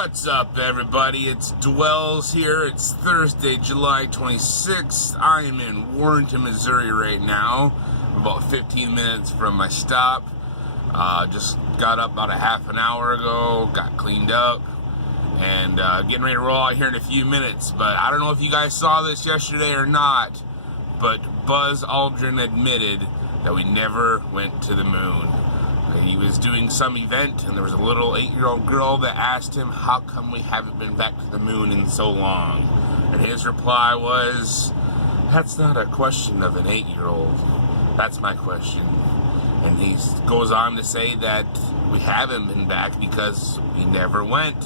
What's up, everybody? It's Dwells here. It's Thursday, July 26th. I am in Warrenton, Missouri right now. I'm about 15 minutes from my stop. Just got up about a half an hour ago, got cleaned up, and getting ready to roll out here in a few minutes. But I don't know if you guys saw this yesterday or not, but Buzz Aldrin admitted that we never went to the moon. He was doing some event, and there was a little 8-year-old girl that asked him, how come we haven't been back to the moon in so long? And his reply was, that's not a question of an 8-year-old. That's my question. And he goes on to say that we haven't been back because we never went.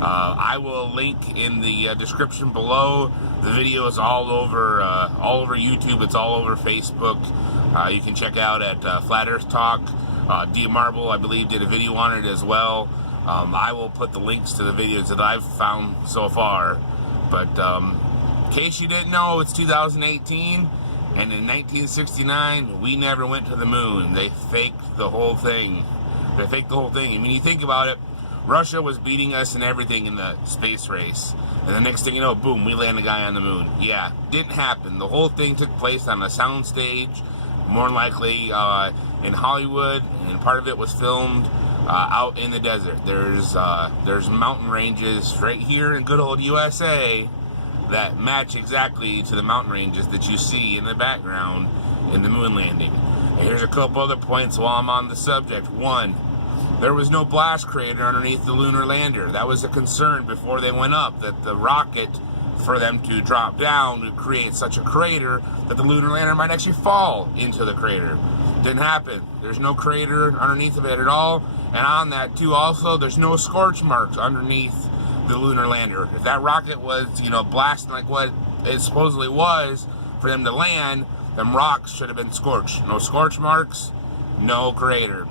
I will link in the description below. The video is all over YouTube. It's all over Facebook. You can check out at Flat Earth Talk. D Marble, I believe, did a video on it as well. I will put the links to the videos that I've found so far. But in case you didn't know, it's 2018, and in 1969, we never went to the moon. They faked the whole thing. I mean, you think about it, Russia was beating us in everything in the space race. And the next thing you know, boom, we land a guy on the moon. Yeah, didn't happen. The whole thing took place on a soundstage, more than likely in Hollywood, and part of it was filmed out in the desert. There's mountain ranges right here in good old USA that match exactly to the mountain ranges that you see in the background in the moon landing. And here's a couple other points while I'm on the subject. One, there was no blast crater underneath the lunar lander. That was a concern before they went up, that the rocket, for them to drop down, would create such a crater that the lunar lander might actually fall into the crater. Didn't happen. There's no crater underneath of it at all. And on that too, also, there's no scorch marks underneath the lunar lander. If that rocket was, blasting like what it supposedly was for them to land, them rocks should have been scorched. No scorch marks, no crater.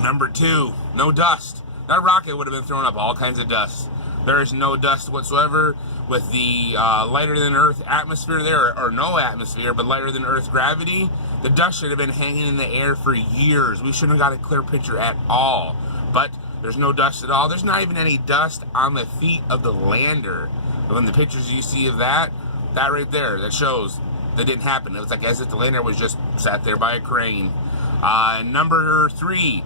Number two, no dust. That rocket would have been throwing up all kinds of dust. There is no dust whatsoever. With the lighter than Earth atmosphere there, or no atmosphere, but lighter than Earth gravity, the dust should have been hanging in the air for years. We shouldn't have got a clear picture at all. But there's no dust at all. There's not even any dust on the feet of the lander. When the pictures you see of that right there, that shows that didn't happen. It was like as if the lander was just sat there by a crane. Number three,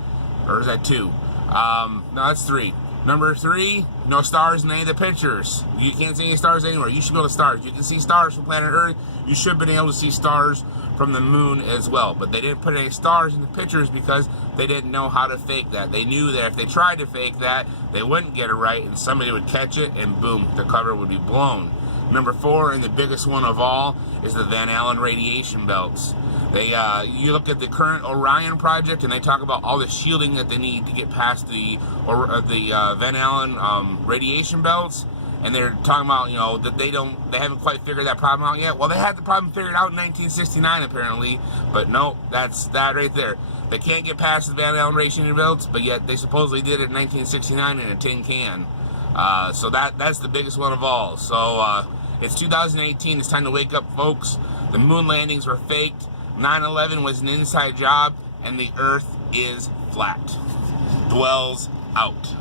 or is that two? No, that's three. Number three, no stars in any of the pictures. You can't see any stars anywhere. You should be able to stars. You can see stars from planet Earth. You should have been able to see stars from the moon as well. But they didn't put any stars in the pictures because they didn't know how to fake that. They knew that if they tried to fake that, they wouldn't get it right, and somebody would catch it, and boom, the cover would be blown. Number four, and the biggest one of all, is the Van Allen radiation belts. You look at the current Orion project, and they talk about all the shielding that they need to get past the Van Allen radiation belts, and they're talking about that they haven't quite figured that problem out yet. Well, they had the problem figured out in 1969 apparently, but no, that's that right there. They can't get past the Van Allen radiation belts, but yet they supposedly did it in 1969 in a tin can. So that's the biggest one of all. So it's 2018. It's time to wake up, folks. The moon landings were faked. 9/11 was an inside job, and the Earth is flat. Dwells out.